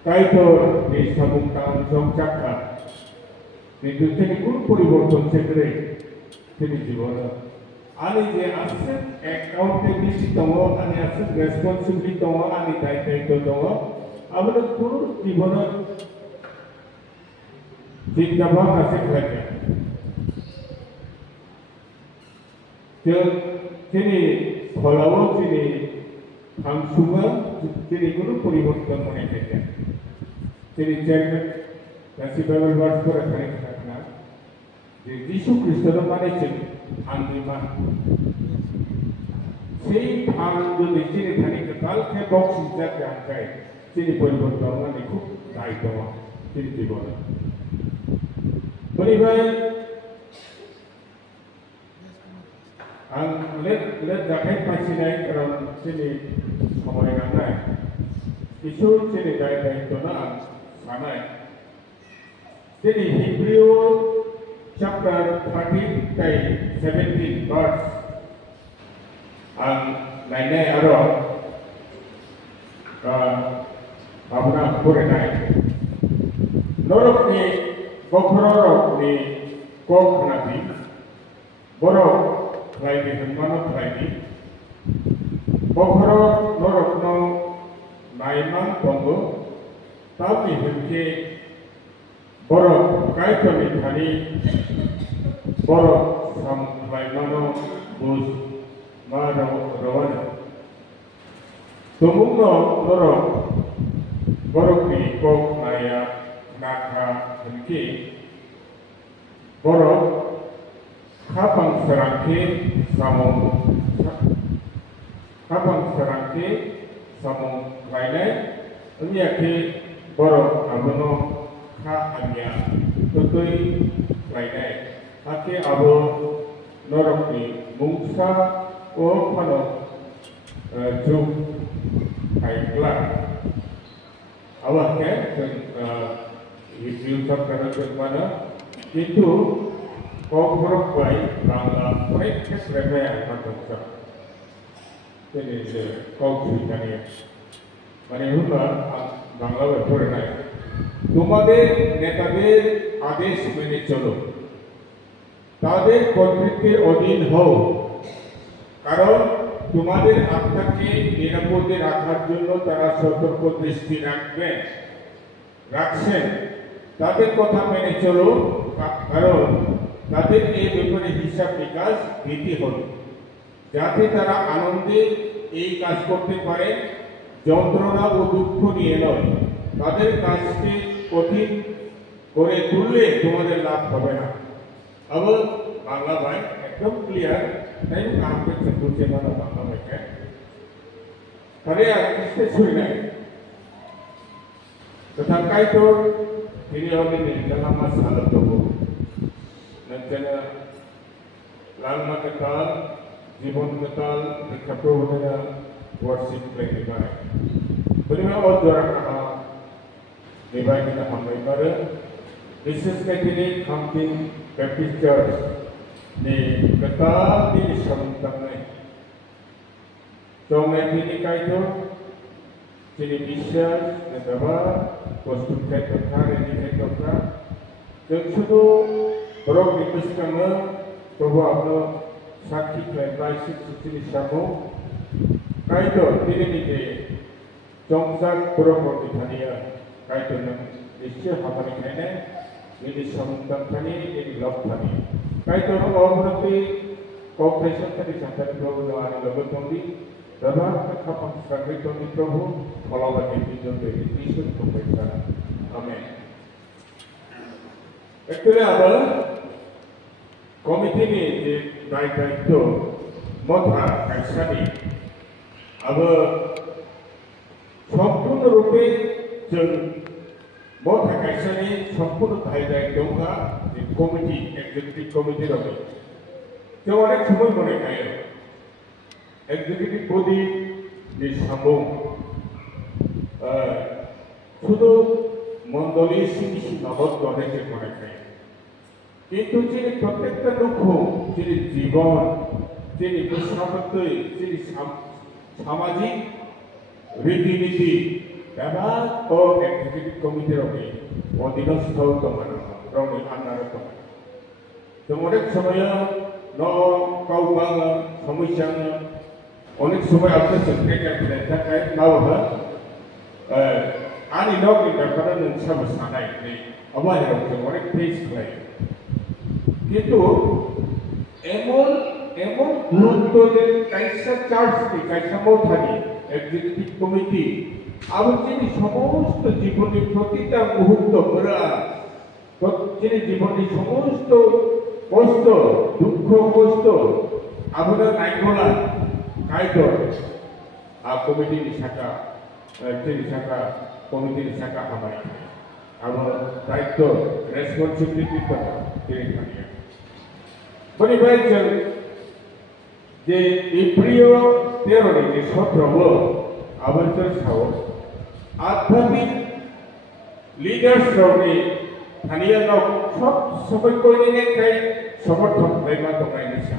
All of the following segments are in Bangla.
Kaitor di sabung tahun Jogjakarta itu jadi pun পরিবর্তন সেখানে তিনি জীবনে আমি যে asset accountability দङ अनि asset responsibility দङ अनि दायित्व दङ আমাদের পুরো জীবনে চিন্তা ভাবনা শেখায় তিনি ফলাও তিনি হামসুমা তিনি কোনো পরিবর্তন মনে থাকেন তিনি চেয়ারম্যান গাছি বাইবেল ভার্স করে থাকেন না যে যীশু খ্রিস্টের মানেছেন আন্দিমান সেই ধান যদি তিনি থাকি কালকে বক্সিজাকে আনকায় তিনি পরিবর্তন মানে খুব দায়িত্ব তিনি জীবনে বলিবাই आं लेट जाथाय पाइसिनाय कारण दिनै समय नांनाय किछु दिनै दायित्वना आं सानाय दिनै हिब्रिउ चैप्टार 13:17 वर्स आं नायनाय आरो भावना फरायनाय नरकनि गफररकनि कक होनानै बर' Lagi hermano lagi, Bokro norokno naiman tunggu, tapi henke borok kaitan ini borok sam laimano bus maro rawan. Tumungno norok borok ni kok naya nakha henke borok Kapang serangke samung lainnya, ini ake borok abono ka anya tutui lainnya, ake abo norok ni mungsa o pano juk kaikla, awak ke Hibreu chapter mana itu kau berbuat bangga mereka serba macam apa? Jadi kau ceritanya, mana hula bangga berpernah. Tumader netader आदेश मेने चलो, तादेर कॉन्फ्लिक्टे अधीन हो, कारण तुम्हारे आत्मा के निरापदे रखार जोन्नो तारा सतर्क दृष्टि राखबेन, राखছেন, तादेर कथा मेने चलो, कारण তাদের এই ব্যাপারে হিসাব নিকাশ দিতে হবে যাতে তারা আনন্দে এই কাজ করতে পারে যন্ত্রণা ও দুঃখ নিয়ে নয় তাদের কাজকে কঠিন করে তুললে তোমাদের লাভ হবে না अब बांग्ला भाई एकदम क्लियर नहीं काम के चतुर्थे वाला बांग्ला भाई क्या अरे यार किससे छुई नहीं तो थकाई तो ini orang ini dalam masalah tubuh Nantinya lama ketal, जीवन ketal, berkapur dengan worship lagi baik. Bagaimana orang kata, dibaik kita hambai pada, bisnesnya ini Camping Baptist Church di ketal di Samutang. Jomai ini kaitu, jadi bisa negara kostum kaitan ini kaitan, jadi Borok diputuskan bahwa apa sakit lepas itu sama, kaitu ini di jongsak borok di Thania, kaitu niscaya hamil ini samutang Thania ini lop Thania, kaitu orang berarti cooperation tadi sampai Prabhu doa lagu tadi, dalam kapal sakit tadi Prabhu kalau lagi pinjam dari Kristus cooperation, amin. Actually, apa? Komite ni di daerah itu, modha kaisani, apa? Sempurna rupa jeng modha kaisani sempurna daerah itu ka di komite, executive komite ramai. Jauh ada semua mereka ya. Executive body di sambung, sudah mendoli sini nabot dona je mereka. কিন্তু যিনি প্রত্যেকটা দুঃখ যিনি জীবন যিনি পেশাগত যিনি সামাজিক রীতিনীতি dapat o executive committee rogi অধীনস্থ দমন রনি আন্নারত অনেক সময় ন কাউবাং সমস্যা অনেক সময় আপনার সেক্রেটারি থাকায় মাওয়া আনি নগি ব্যাপারে নংসাবো সানাই নেই অবাহেরাव जों অনেক ফেস খায় কিন্তু এমন গুরুত্ব যে কাইসা চার্জটি কাইসা মৌথানি এক্সিকিউটিভ কমিটি আবুচিনি সমস্ত জীবনের প্রতিটা মুহূর্ত করা প্রতিটি জীবনের সমস্ত কষ্ট দুঃখ কষ্ট আমরা নাইগোলা কাইদর কমিটির শাখা কমিটির শাখা হামাই আমার দায়িত্ব রেসপন্সিবিলিটি কথা তিনি থাকি বলিবাই जों যে প্রিয় তেরোনি যে সত্রব আবর্তন সাও আধ্যাত্মিক লিডার্স রনি স্থানীয় সব সবাই কইনে খাই সমর্থন লাইমা দমাই নিছা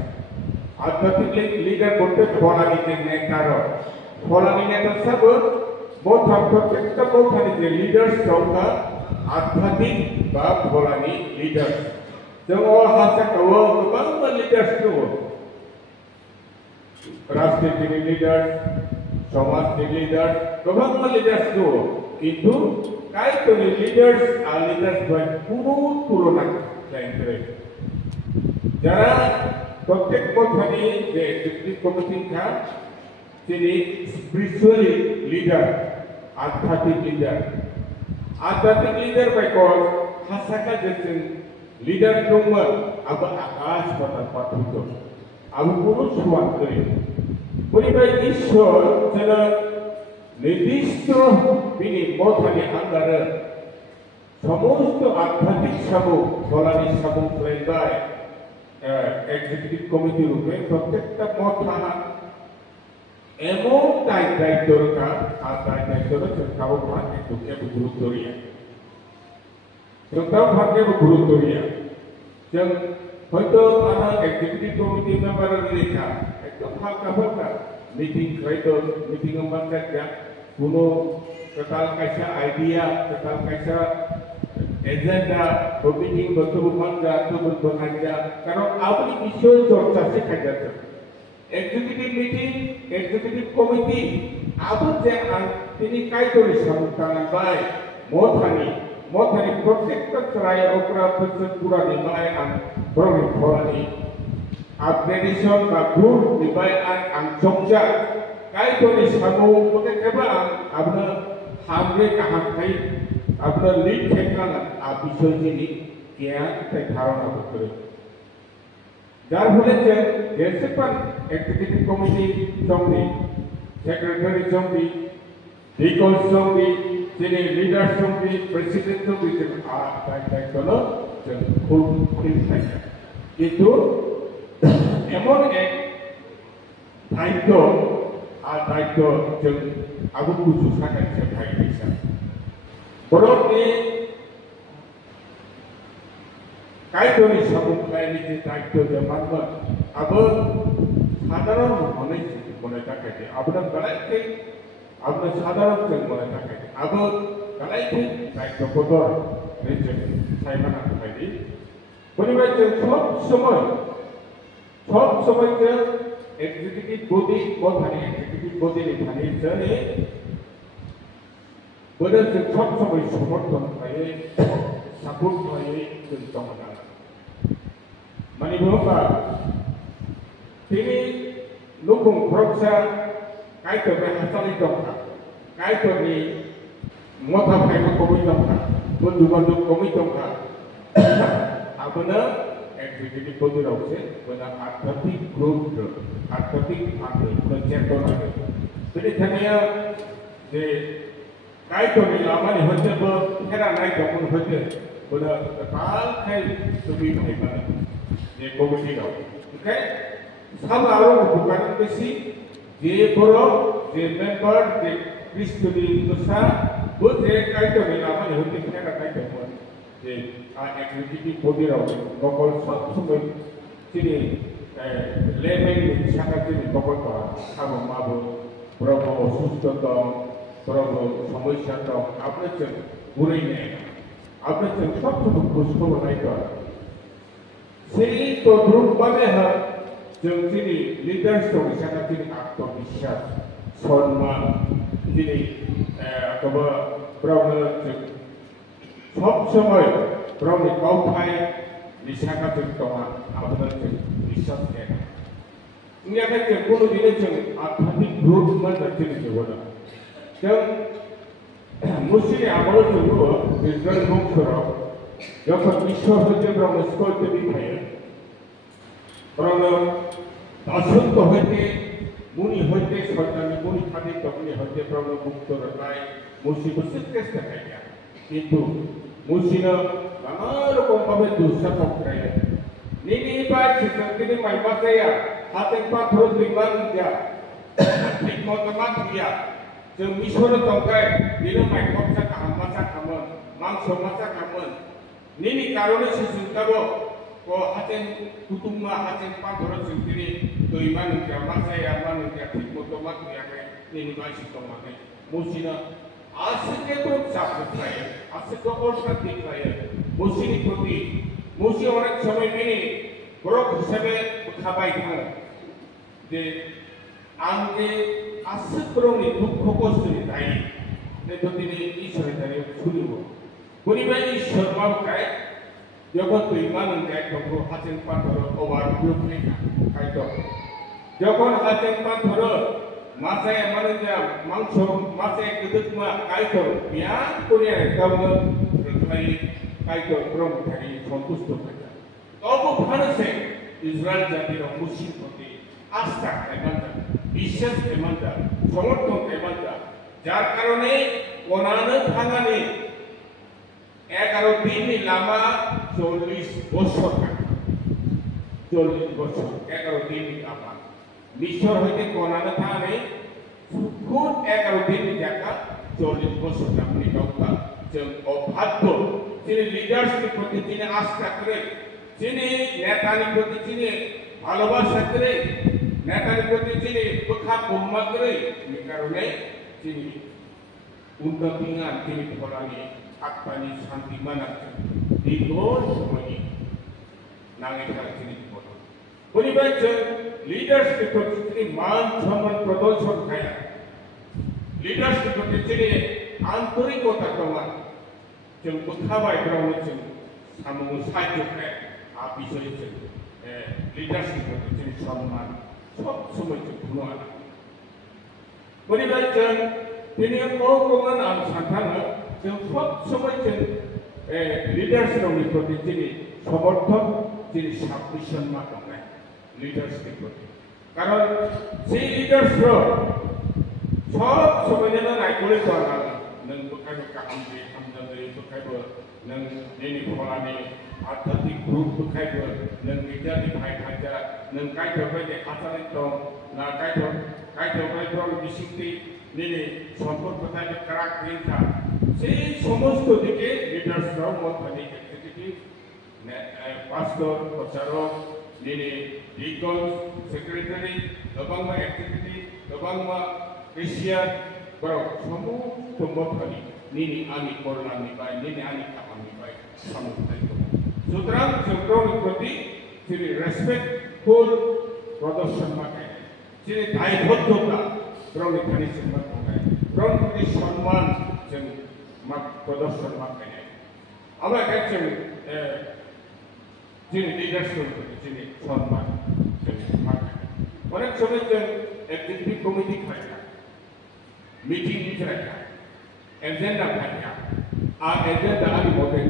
আধ্যাত্মিক লিডার বলতে ফলানি যে নেতার ফলানি নেতা সব মোথা প্রত্যেকটা মোথানি যে লিডার্স রওনা আধ্যাত্মিক বা ফলানি লিডার্স जों हासा कवो गोबां लिडार्स दङ राजनीतिनि लिडार्स समाजनि लिडार्स गोबां लिडार्स दङ किन्तु कायतनि लिडार्स बाय কোনো তুলনা जायैद्राय যারা প্রত্যেক কথানি যে এক্সিকিউটিভ কমিটি था তিনি স্পিরিচুয়ালি লিডার আধ্যাত্মিক লিডার बाय कल हासाका जों লিডার দংমोन আবো আকাশ পাতাল পার্থক্য আবো কোনো সমান করে বলিবাই ঈশ্বর যেন নির্দিষ্ট তিনি মথানি আন্দারে সমস্ত আধ্যাত্মিক সাবক ফলানি সাবক লাইবাই এক্সিকিউটিভ কমিটি রূপে প্রত্যেকটা মথা এমন দায়িত্ব দরকার আর দায়িত্ব কাউ ভাগে একটু গুরুত্ব রিয়া जों भाग्य गुरुत्व रिया जों हयतो आना एक्टिविटी कमिटी मेंबर लेखा एकदम हालका मीटिंग खायतो मीटिंग मानका क्या कुनो कताल कैसा आइडिया कताल कैसा एजेंडा मीटिंग बतु मानगा तो बनाया कारण आपनी विषय चर्चा से खाया एक्टिविटी मीटिंग एक्टिविटी कमिटी आबो जे তিনি কাইতরি সামতানা বাই मोथानी प्रत्येक ट्राय ओकरा पसंद पूरा निबाय आं ब्रह्म फरानी अपग्रेडेशन बा गुड निबाय आं चंगजा कायतनि सामो मते केबा आपनो हामरे काहाम थाई आपनो लीड थेकाना आ बिषयनि गियान ताई धारणा करे जार फले जे जेसेबां एक्टिविटी कमिटी जोंनि सेक्रेटारि जोंनि डिकल जोंनि যিনি লিডার সঙ্গী প্রেসিডেন্ট সঙ্গী দায়িত্ব ফুল ফিল থাকে কিন্তু এমন এক দায়িত্ব আর দায়িত্ব जों আবু কিছু সাকাইছে ভাই হিসাব বরংনি কাইতনি সামুখায়নি যে দায়িত্ব যে মানব আবু সাধারণ মনে থাকে আপনার গলাইতে আপনার সাধারণ মনে থাকে আবু গলাইতে দায়িত্ব কদর নিজে সাইমানা থাকি পরিবার যে সব সময় যে এক্সিকিউটিভ বডি বধানি এক্সিকিউটিভ বডি নিধানি জনে বলে যে সব সময় সমর্থন পায় সাপোর্ট পায় জনগণ মানে বাবা তিনি লুকুম খরচা কাইতবে হাসালি দংখা কাইতনি মথা ফাইমা কমি দংখা বন্ধু বান্ধব কমি দংখা আপনা एक्टिविटी को भी रखते बना आर्थिक ग्रोथ आर्थिक प्रोजेक्ट होना है तो ये धनिया जे काय तो नहीं लामा नहीं होते वो खेरा नहीं तो कौन होते बना काल खाई तो भी नहीं बना ये कमिटी का ओके सब आरोप बुकान बेसी जे बरो जे मेंबर जे क्रिस्टोनी दोसा वो जे काय तो नहीं लामा नहीं होते खेरा काय तो कौन যে एक्टिविटी বডিরাও সকল সবসময় তিনি লেভেল শাখা তিনি কবর করা সাবো মাবো ব্রহ্ম অসুস্থ সমস্যা দं আপনার जों गुरै নেয় আপনার जों সবসময় খোঁজখবর নাইতো সেই তদ্রুপভাবে जों যিনি লিডার্স दं बिसोरहा যিনি आत्मविश्वास सम्मान যিনি অথবা ब्रावनो जों सबসময় ब्रावनि गावथाय बिसोरहा जों दं আপনার जों বিশ্বাস নেয় इंडियाखै जों কোনোদিনই जों आध्यात्मिक ग्रुप मोननो जोंनि जिउआव जों मुस्लिम आमलाव जोंबो इजराइल बंशराव যখন ঈশ্বর হইতে ব্রাহ্মণ স্কলতে বিখায় ব্রাহ্মণ দাসত্ব হইতে মুনি হইতে শয়তানি মুনি খাদি তখনই হইতে ব্রাহ্মণ মুক্ত রায় মুসিব চেষ্টা খাইয়া কিন্তু মুসিন নানা রকম ভাবে দুঃসাহস খায় নিনিবাই সেখানে মাইবা जाया হাতে পাথর দিমান যা ঠিক মতো মাথিয়া जों मिसर दंखाय बिनो माइखबसा खालामसा खामोन मांसमासा खामोन निनि कारणे सुसुंताबो को हातेन कुटुंबा हातेन पाथर जोंनि दैमा नोंगा मासाया मा नोंगा ठीक मतो माखियाखै निनि बायसि दंमाखै मुसिना आसके तो जाफुथाय आसके अशान्ति खायो मुसिनि प्रति मुसि अनेक समय बिनि ग्रह हिसाबै खाबाय थाङो जे आंगे आसक्रोनि दुख कष्टनि दायी नेतो दिनै इसोरनि दायी सुनिबो बोरैबाय इसोर मावखाय যখন दैमा नोंगाय दंखौ हातेन पाथर अवार ब्लुफैना खायद যখন हातेन पाथर मासाया मानोजा मांस मासाया गदुकमा खायद बिया कोरिया गावनो रखाय खायद ब्रह्मचारी सन्तुष्ट खायद तब फानसे इजराइल जातिर मुस्लिम प्रति आस्था एमानदा বিশ্বাস এমানটা সমর্থন এমানটা যার কারণে কোনানো থানানে 11 দিন লামা 40 বছর থাকে 40 বছর 11 দিন লামা মিশর হইতে কোনানো থানানে খুব 11 দিন জায়গা 40 বছর আপনি কথা যে অবাধ্য যিনি লিডারশিপ প্রতি যিনি আস্থা করে যিনি নেতার প্রতি যিনি ভালোবাসা করে नेतानि प्रति যিনি बोखा बोम्मा करे कारणे যিনি उन्नतिङा যিনি फलानि आत्मानि शान्ति माना दीर्घ समयनि नाङै थानाय যিনি बल बोरैबा जों लिडार्सनि प्रति যিনি मान सम्मान प्रदर्शन खाया लिडार्सनि प्रति যিনি आन्तरिकता दङ जों बोखाबाय गावनो जों सामु साहाय्य खाया आ बिसोर जों लिडार्सनि प्रति যিনি सम्मान सब समय जों खुलुआ बोरैबा जों दिनै कौन आं सानथाङो जों सब समय जों लिडार्सनि प्रति दिनै समर्थन दिनै साबमिसन मा दंनाय लिडार्सनि प्रति कारण जे लिडार्सफोर सब समायनो नायख'ले जानाङो नों बोखायबो गाहामदै हामदोंदै बोखायबो नों दिनै फलानि आध्यात्मिक ग्रुप बोखायबो नों गिर्जानि भाइ भाइजा नों गायथ'बाय दे आसारि दं ना गायथ'बाय दं बिसिंति निनि सम्पर्कता क्राक रिंथा সেই সমস্ত দিকে লিডার্সরাও মতবাদী এক্সিকিউটিভ পাস্টর প্রচারক নিনি লিগল সেক্রেটারি গোबांमा এক্সিকিউটিভ गोबांमा ক্রিশ্চিয়ান বরং সমস্ত মতবাদী নিনি आंनि कल्याणनिफ्राय निनि आंनि खामानिनिफ्राय सामलायनाय दं সুতরাং जोंनि प्रति যিনি রেসপেক্টফুল প্রদর্শন माने যিনি দায়বদ্ধতা गावनि थानि सम्मान माने गावनि प्रति सम्मान जों प्रदर्शन माने आमफ्राय जों जोंनि लिडार्सफोर जोंनि सम्मान जों माने अनेक समय जों एक्टिभिटी कमिटि खाया मीटिंग खाया एजेंडा खाया आ एजेंडा आंनि मथै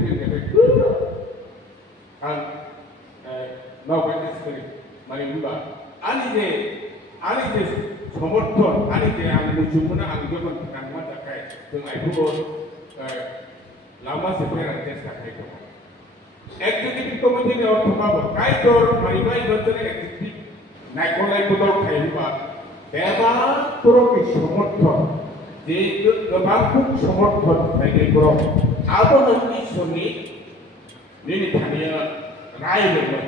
आं नावबाय माने होनबा आंनि जे समर्थन आंनि जे आं मुजुमना आं गोबां नांमा थाखाय जों आइखौबो लामा सेफायनानै चेष्टा खालामो एक्टिभिटी कमिटिनि अर्थमाबो कायदर माइबाय बचने एक्टिभिटी नायख'लाय बदल खायोबा बेबा तरफनि समर्थन जे गोबां समर्थन नायनायफोराव आबो नोंनि इसोरनि निनि थानिया रायलायबाय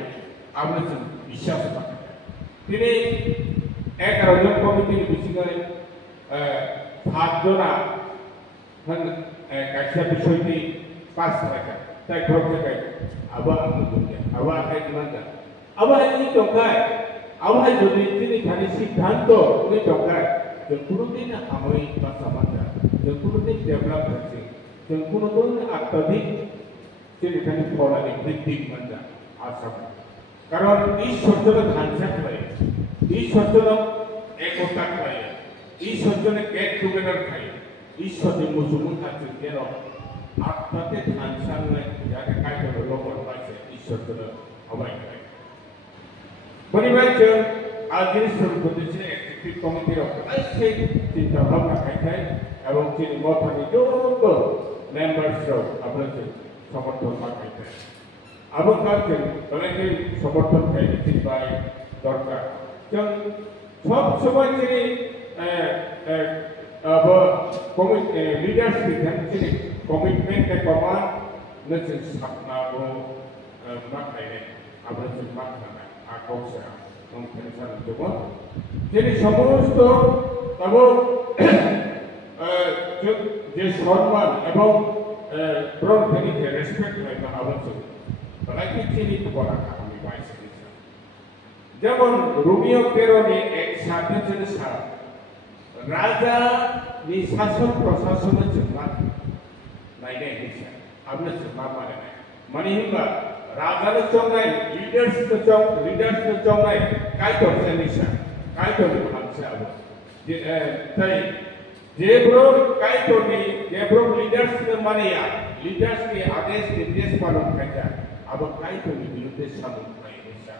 आबो जों बिश्वास दिनै 11 जन कमिटिनि बिथिङै 7জনা kaisa বিষয়টি পাস রাখা তাই ঘর জায়গায় আবার দুনিয়া আবার একমাত্র আবার এই টঙ্কায় আবার যদি তিনি খালি সিদ্ধান্ত উনি টঙ্কায় যে কোনোদিন আমি বা সমাজা যে কোনোদিন ডেভেলপ হচ্ছে যে কোনোদিন আত্মাধিক তিনি খালি ফলানি বৃদ্ধি মানটা আশা কারণ ঈশ্বর ধানসা খায় ঈশ্বর একতা খায় ঈশ্বর গেট টুগেদার খায় ঈশ্বর মুসলমান আছে কেন আত্মাতে ধানসা নয় যাকে কাজ করে লোক পাইছে ঈশ্বর সবাই খায় পরিবারজন আজ জিনিসের প্রতিষ্ঠা একটি কমিটির সেই চিন্তা ভাবনা খাইଥାଏ এবং তিনি মতানি যত মেম্বার্সরাও আপনাদের সমর্থন খাইଥାଏ আবার কাছে অনেকে সমর্থন খাইতে চিন্তায় দরকার যেমন সব সময় তিনি লিডারশিপ তিনি কমিটমেন্টে কমান নতুন স্থাপনা ও মাথায় আপনাদের মাথা আকর্ষণ সংখ্যান জীবন তিনি সমস্ত এবং যে সম্মান এবং প্রত্যেকে যে রেসপেক্ট হয় না আবশ্যক তাকে চিহ্নিত করা আমি পাইছি যেমন রোমিও 13 এক সাথে রাজা ni শাসন প্রশাসনের জন্য নাইনাই দিছে আপনার মা মানে নাই মানে হিংবা রাজার চঙ্গাই লিডার্স চঙ্গাই কাই করছে নিশা কাই করে ভাবছে আবার যে তাই যে ব্রো কাই করনি যে ব্রো লিডার্স মানিয়া লিডার্স के आदेश निर्देश पालन करता अब काई करे विरुद्धে সমন্বয় নিশা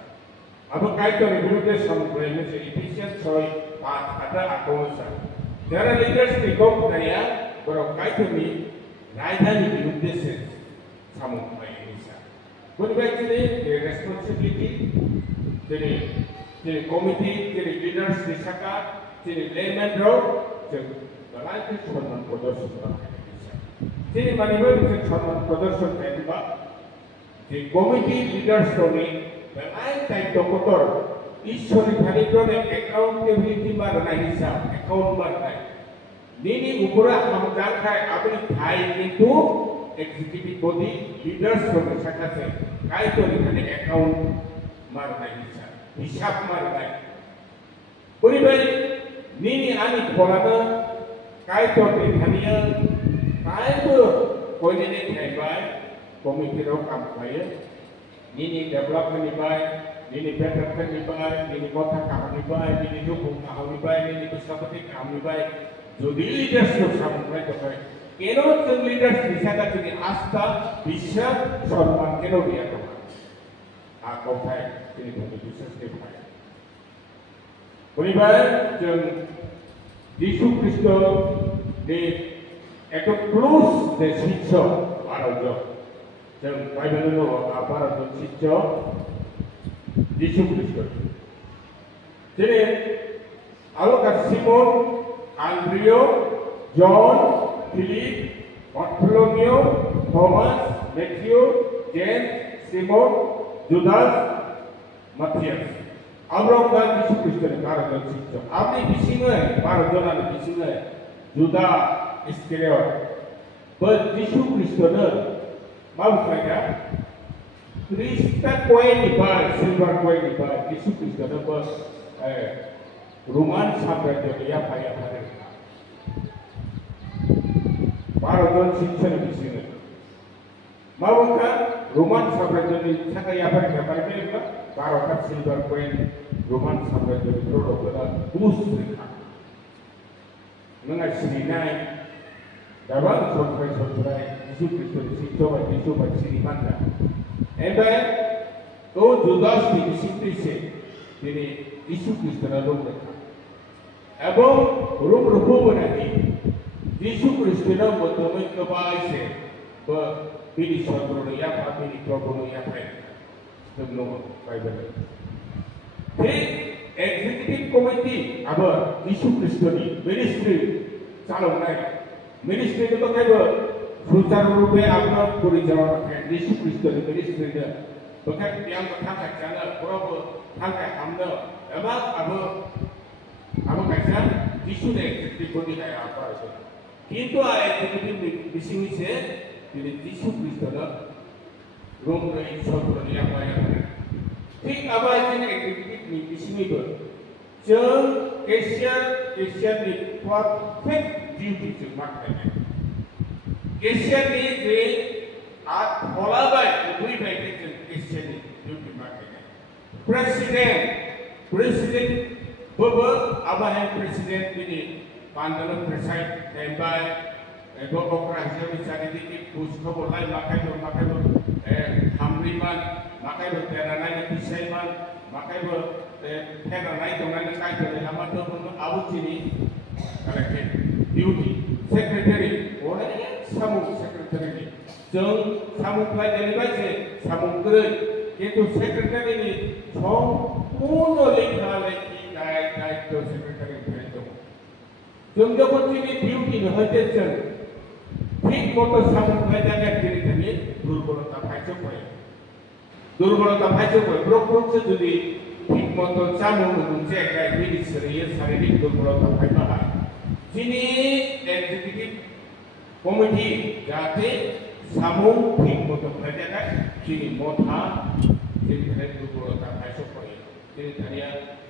अब काई करे विरुद्धে সমন্বয় নিশা ইফিশিয়েন্ট 6:5 ada আকর্ষণ যারা লিডার্স নিকট নাইয়া বড় কাই করে রাজধানী বিরুদ্ধে সমন্বয় Actually, the responsibility, the committee, the leaders, the shaka, the layman road, the life is one production. The maneuver is one production. The committee leaders only, the life type of motor, each one is accountability maranaisa, account marnai. Nini Upura Hamjankai, Abri Thai into executive body leaders from the Sakase, Kaito in account Marnai, Hishap Marnai. Puribai, Nini Ani Polana, Kaito in Hania, Kaito, coordinate by committee of empire, Nini development by, Nini better by, Nini Mota Kahani by, Nini Yuku Kahani by, Nini Kusapati Kahani by, so the leaders of some right of it. কেন লিডার্স হিসাবে তিনি আস্থা বিশ্বাস সম্মান কেন দিয়া করেন আর কোথায় তিনি বিশ্বাসকে পায় পরিবার जों যিশু খ্রিস্ট নি এক ক্লোজ যে শিষ্য ভারত जों বাইবেলের ভারত শিষ্য যিশু খ্রিস্ট তিনি আলোকা সিমন আন্দ্রিয় জন Philip, Bartholomew, Thomas, Matthew, James, Simon, Judas, Matthias. আমরা যিশু খ্রিস্টের 12 জন শিষ্য আপনি বেশি নয় 12 জন আর বেশি নয় জুদা ইস্কারিয়ট বাট যিশু খ্রিস্টের মাউফাইয়া খ্রিস্টা কয়েন নিবাই সিলভার কয়েন নিবাই যিশু খ্রিস্টের বাস রোমান সাম্রাজ্য ইয়া পাইয়া পারে 12 জন শিক্ষার বিষয় মাওকা রোমান সাম্রাজ্যের থাকা ইয়াবার ব্যাপারে 12টা সিলভার কয়েন রোমান সাম্রাজ্যের প্রোটোকল বুস রেখা নঙ্গা সিনাই দাবাং সরকার যিশু খ্রিস্টের শিক্ষা বা যিশু বা সিনিমানটা এবে তো জুদাস বিশিষ্টে তিনি যিশু খ্রিস্টের লোক রেখা এবং রোম রূপবনাতি যিশু খ্রিস্টের মধ্যমে কবাইছে বা বিনি সর্বনিয়া পাবিনি প্রভুনিয়া পায় সেগুলো বাইবেলে ঠিক এক্সিকিউটিভ কমিটি আবার যিশু খ্রিস্টনি মিনিস্ট্রি চালনায় মিনিস্ট্রিতে তো কেবল সুচারুরূপে আপনার পরিচালনা করেন যিশু খ্রিস্টনি মিনিস্ট্রিতে bekan yang bertangkai cara berapa tangkai hamda, apa kaisa যিশুর এক্সিকিউটিভ বডি হয় আবার কিন্তু আর এক্সিকিউটিভ বেশি হয়েছে তিনি যিশু খ্রিস্টর রোমে সরকারি আবায় ঠিক আবার তিনি এক্সিকিউটিভ বেশি হইব जों केशियानि परफेक्ट डिउटि जों मावनाय केशियानि जे फलाबाय लुबैबाय जों केशियानि डिउटि मावनाय प्रेसिडेंट बबो आबाहाय प्रेसिडेंट बिनि बान्दोलो प्रेसाइड थायबाय बबोक्रा हिसाबै सारिदिकि बुस्थुबलाय माखायबो हामरिमान माखायबो तेरानाय बिसायमान माखायबो फेरानाय दंनाय कायदोनि लामा दंमोन आबुथिनि कालेक्टेड डिउटि सेक्रेटारि अरे सामु सेक्रेटारि जों सामुफ्लाय जेनेबा जे सामुग्रै किन्तु सेक्रेटारिनि सम्पूर्ण लेखा लेखि दायित्व सेक्रेटारि दं जों যখন তিনি ডিউটি হইতেছেন ঠিক মতো সামুफ्लाय জায়গায় তিনি দুর্বলতা পাইছে প্রকৃত যদি ঠিক মতো চালু মোনसे गायबिनि सोलियो शारीरिक दुर्बलता फायनो हाय जिनि एग्जीक्यूटिव कमिटी जाहाथे सामु ठीक मतो फायजानाय जिनि मथा जिनि थाखाय दुर्बलता फायसो फैयो जिनि थाखाय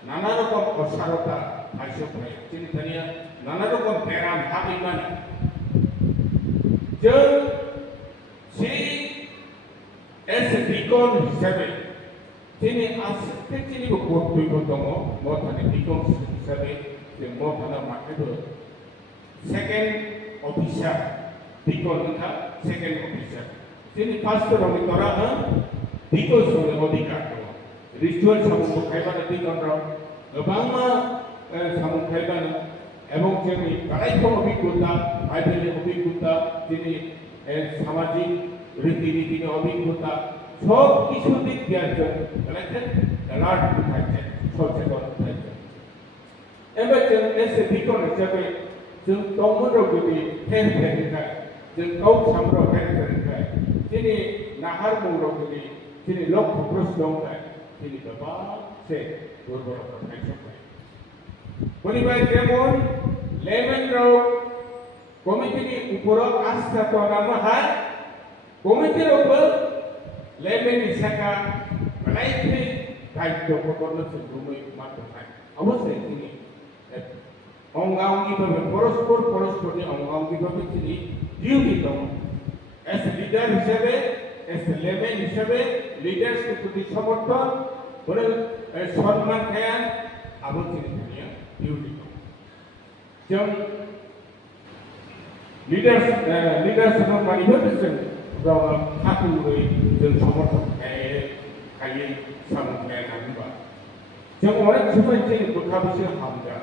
नाना रकम असारता फायसो फैयो जिनि थाखाय नाना रकम बेराम हाबैमाने जों जे एस ए डिकन हिसाबै তিনি আজকে তিনি কর্তব্য দङ মথানি ডিকন হিসাবে যে মথানা মাকেबो সেকেন্ড অফিসার ডিকন का সেকেন্ড অফিসার তিনি ফার্স্ট রঙে তরা ডিকন সঙ্গে অধিকার দङ রিচুয়াল সামগ্রী খাইবানো ডিকন রাव गोबांमा सामग्री खाइबानो এবং जोंनि गारायखौ अभिज्ञता बाइबेलनि अभिज्ञता दिनै सामाजिक रीति-नीतिनि अभिज्ञता सब কিছু দিক জ্ঞানজন কালেক্টেড অ্যালার্ট থাকছে সচেতন থাকছে এবার जों एसे डिकन हिसाबै जों गावमोनराव जुदि हेल्प होनाय जों गाव सामराव हेल्प होनाय दिनै नाहार मुंराव जुदि दिनै लक्ष्यप्रस्त दंनाय दिनै गोबांसे दुर्बलता थायसबाय বলিবাই যেমন লেমেনরাव কমিটিनि উপরাव आस्था खालामनो हाय कमिटिरावबो लेमेननि साखा बालायथै दायित्वफोरखौनो जों रुमै मावनाय अबশ্যই তিনি অঙ্গাঙ্গিভাবে পরস্পরनि অঙ্গাঙ্গিভাবে তিনি ডিউটি দङ এস লিডার হিসেবে এস লেমেন হিসেবে লিডার্সকে প্রতি সমর্থন বলে সম্মান জ্ঞান अबশ্যই তিনি ডিউটি দङ जों लिडार्स मानिबो जों गावनो हाथुरै जों समर्थन खायै सामलायनाय नांगौबा जों अनेक समाय जों बोखाबोसो हामजा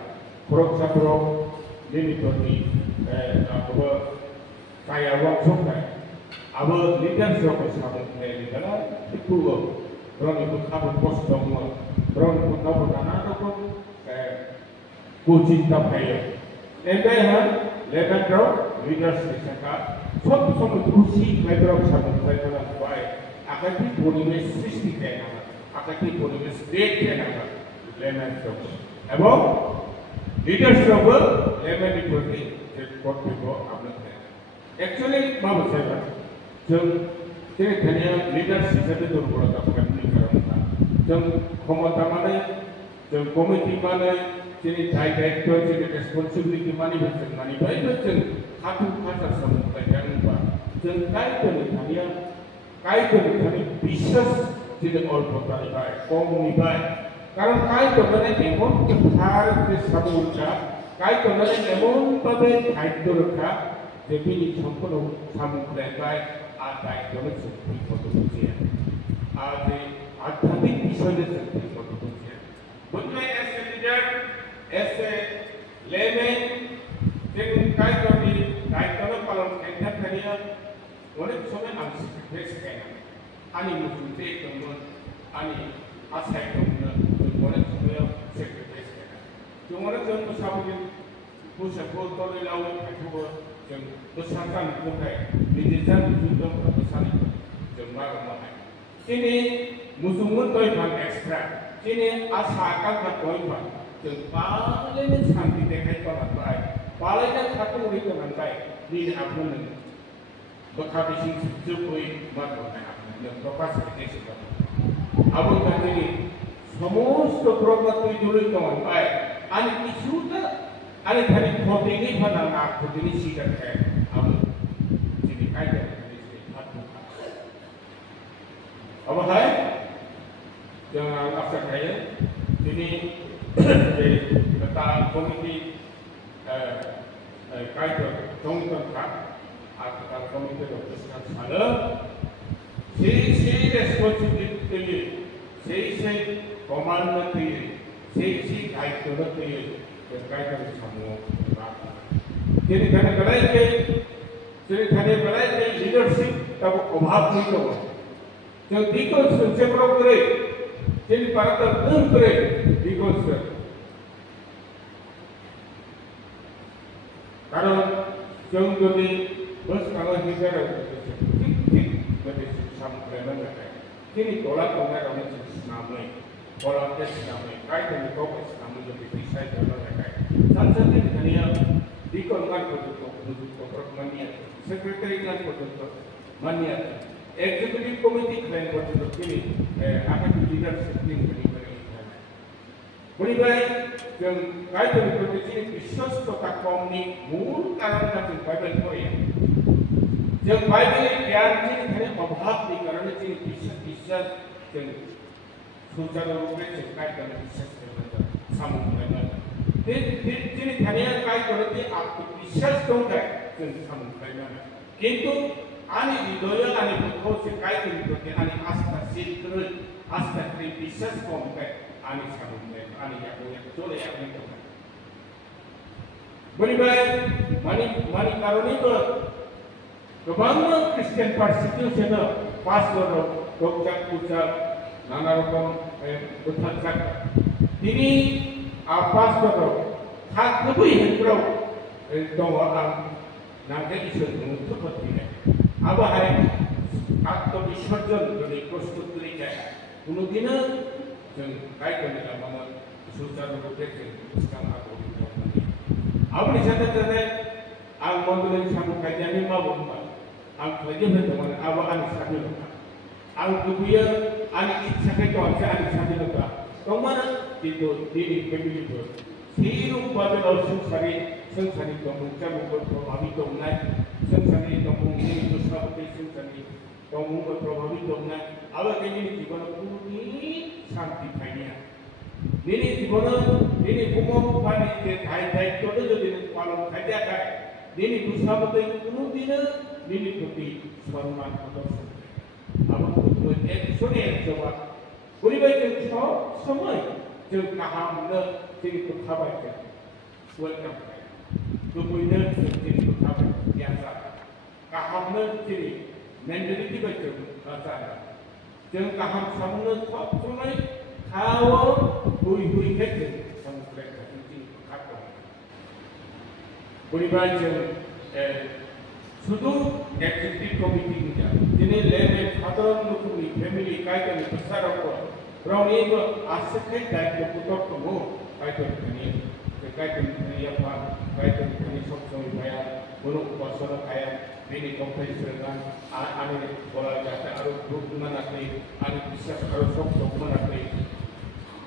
फरायसाफोराव लिमिटनि आबो कायावा संनाय आबो लिडार्सखौ सामलायनाय गला थिखुओ रनि बोखाबो पस्ट दङ रनि बोखाबो नाना रकम कोचिं दाफायो एकायहा लेभेलफ्राव लिडार्सनि थाखाय सब समय खुसि खायफ्राव सामलायनाय बाय आखाइनि परिबेश सृष्टि खालामनांगौ आखाइनि परिबेश क्रिएट खालामनांगौ लेभेलफ्राव এবং লিডার্সরাवबो लेभेलनि प्रति जे कर्तव्य आबलनाय एक्चुअली माबो सायबा जों जेरै थानिया लिडार्स हिसाबै दुर्बलता खालामनो गोनांखा जों क्षमता माने जों कमिटि माने जेरै दायित्व जेरै रेसपन्सिबिलिटि मानिबायबो जों हाथु खासा सामलायनांगौबा जों कायदोनि थाखाय বিশ্বাস जेरै अल्पतानिफ्राय कमनिफ्राय कारण कायदोनि एमन गोथार जे सामलायग्रा कायदोनि एमनभाবে दायित्व रखा जे बिनि सम्पूर्ण सामलायनाय আর दायित्वनि जों ঠিকমতো বুঝিয়া আর যে আধ্যাত্মিক বিষয়গুলো जों ঠিকমতো বুঝিয়া বুঝলে S a leader S A layman जों कायदोनि दायित्व पालन खालामनाया अनेक समय आं सेक्रेटारि गायनानै आंनि मुसुंसे दंमोन आंनि आसाय दंमोन जों अनेक समायाव सेक्रेटारि गायनानै जों अनेक जों मोसाबोयो मोसाखौ दलायलावै खायखौबो जों मोसाजानो थाखाय लिरजानो जुदों मोसानायखौ जों मावनो हायो दिनै मुसुंमोन दयफान एक्सट्रा दिनै आसा आकांक्षा दयफान जों पालैनो शान्ति देखायलांबाय पालैनो खाथु उड़िलांबाय निजे आपनो बखाबिसिं जोबै मारबोनाय आपनो प्रकाशित आबो गाजि समस्त प्रगति जुड़िलांबाय आरो किछुटा आरो थानि खोटेनि फाना खोटेनि सिगांखाय आबो दिनै कायदा अब है जों आशा खायो दिनै बे कथा कमिटि कायदा दंथ'खा आथिखाल कमिटि अफिसार सानो से रेसपन्सिबिलिटि से कमान्ड होयो से दायित्व होयो जों कायदानि सामुआव दिनै थाने बलाय लिडारशिप तब अभाव नहीं दङ जों दिखौ सोंसेफ्राव बोरै जोंनि भारतआव बोरै दिखौ कारण जों जुदि बोसोराव हिसाराव थिक जुदि सामलायनो थाखाय दिनै गला दंनायावनो जों सिनामै गलांटे सिनामै कायदानि गावखौ सिनामै जुदि डिसाइड खालामनो थाखाय सानसेनि थानिया दिखौ गान पद्धति मानिया सेक्रेटारि गान पद्धति मानिया एग्जीक्यूटिव कमिटी क्लेम पद्धति आखान्थि लीडरशिप नि बनिबाय जों कायदानि पद्धति विश्वस्तता कमनि मूल कारण जों बाइबल फरायो जों बाइबलनि गियाननि थाखाय अभावनि कारण जों विश्वास जों सुजानो रूपे जों कायदानि विश्वास खालामनो सामलायनो दिनै थानिया कायदानि आत्मविश्वास दंखाय जों सामलायनो किन्तु आनि हृदय आनि बुद्धि से कायदानि प्रति आनि आस्था विश्वास कमखाय आनि सामलायनो आनि जोले आनि बनिबाय मानि कारनिबो गोबां क्रिस्टियान पारसिकिउसन पास्टर रक्जा नाना रकम बुथारजाक दिनै पास्टर थाखोबै हेनफ्राव दङ आं नाथाय इसोरखौ फोथायनाय अब है आत्मविसर्जन जुदि प्रस्तुत करिखाय कुनुदिनो जों कायदानि लामायाव सुचारु रूपे जों सिगां आगोलनि साथे आं मन्दिरनि सामु कायदानि मावोमोन आं खालामनो होदोंमोन आबो आंनि सानोल'खा आं लुबैयो आंनि इच्छाखै दंसै आंनि सानोल'खा दंमोन किन्तु दिनै फेमिलिफोर सेरुप बादलाव संसारनि दंमुंखौ प्रभावित दंनाय संसारनि दंमुंनि दुष्टापति संसारनि दंमुंखौ प्रभावित दंनाय आबो दिनै जीवनाव कुनुनि शान्ति थाया दिनै जीवनाव दिनै बुहुमाव पानि जे दायित्वखौ जुदि पालन खालामाखै दिनै दुष्टापति कुनुदिनो दिनै प्रति सन्मान प्रदर्शन आबो एकसोनि एकजोबा ओरैबायदि सब समय जों गाहामनो जोंखौ थाबायगोन वेलकाम लुबैनो जोंखौ थाबाय बियासा गाहामनो जेरै मेन्टेलिटि बायदि जाना जों गाहाम सामनो सब समय थावो हुई जों सामलायनो जों खालामो बोरैबाय जों शुद्ध एक्जिक्यूटिव कमिटि दिनै लेभेल साधारण रोखोमनि फेमिलि कायदानि प्रसाराव रावनिबो आसखाय दायित्वफोर दङ कायदानि कायदानि आफा कायदानि सब समय हाया गुरु उपासना हाया बेनि दंखाय सोरगान आनि गला जाते आरो ग्रुप मोनाखै आनि बिश्वास आरो सब मोनाखै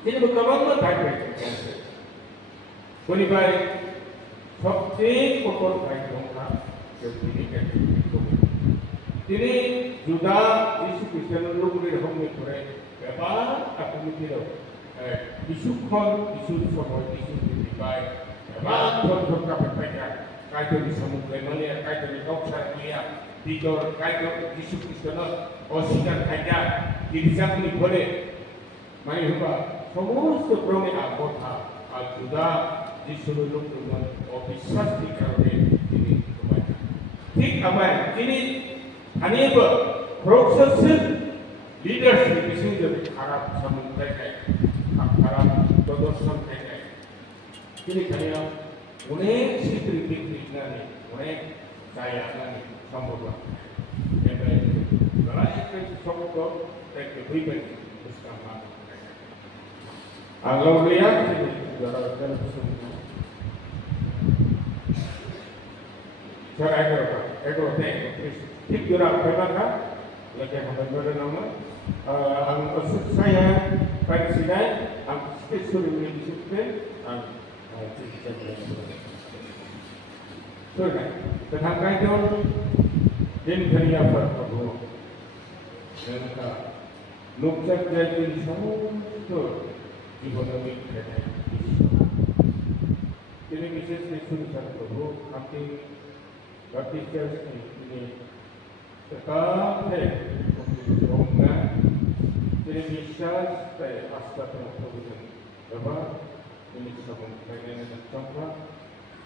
जेनेबा गोबां दायित्व बोरैबाय सबचेये कठोर दायित्वआ दिनै जुदा यीशु ख्रिस्टियान लुबैनाय रखमनिफ्राय गोबां आखुनिफोराव यीशुखौ यीशु समय यीशु दिबाय गोबां धर्मफोरखौ फोथायना कायदानि सामलायनानै कायदानि गावसारनाया दिगर कायदा यीशु ख्रिस्टियान अस्वीकार खायदा गिर्जानि घरे माने होबा समस्त प्रणे आगथा आर जुदा यीशुनि लुबैनाय अबिश्वासनि कारणे दिनै ठीक आबाय दिनै थानिबो प्रोसेसिव लीडरशिप बिसिं जुदि खराब सामलायनाय खराब प्रदर्शन खालामनाय दिनै थानायाव अनेक सिक्रिटि लिरनानै अनेक जाया होननानै सम्भव एमफ्राय गलायफ्राय सम्भव फैबाय बुस्थुआ मा आगोलाव गैया juara dalam semua. Juara ego tik juara berapa? Lagi hamil bernama. Ang saya presiden, ang spesial minister, ang so tetapi itu din kaya perlu mereka nuksak jadi semua itu ekonomi kerana ini bisnis itu sangat perlu nanti vertikal ini sekarang orang jadi bisa saya asal terus apa ini sama dengan contoh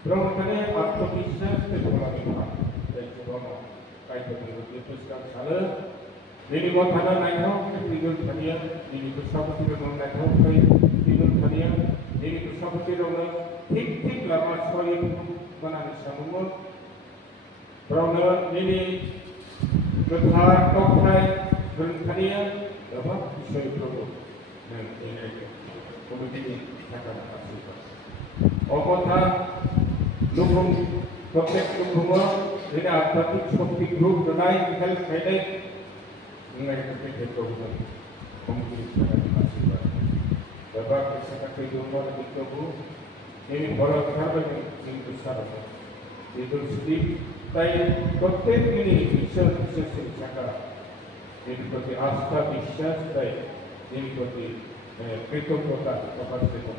Berangkatnya aktivitas keselamatan dan semua kaitan dengan itu sekarang salah. Ini mau tanah naik hau, tidur tanya, ini bersama tidur naik hau, tidur tanya, ini bersama tidur tik lama soal mana semua. Berangkat ini berhar tokai bertanya, dapat bisa itu dan ini kemudian akan hasilkan. Okota lubung kompleks lubung ini apa tu seperti grup donai health headache mengenai kepentingan kebutuhan komunitas dan masyarakat. Dapat sangat kehidupan itu ini orang karbon yang besar itu sedih. Tapi konten ini bisa secara ini seperti asta bisa ini seperti kripto kota apa saja.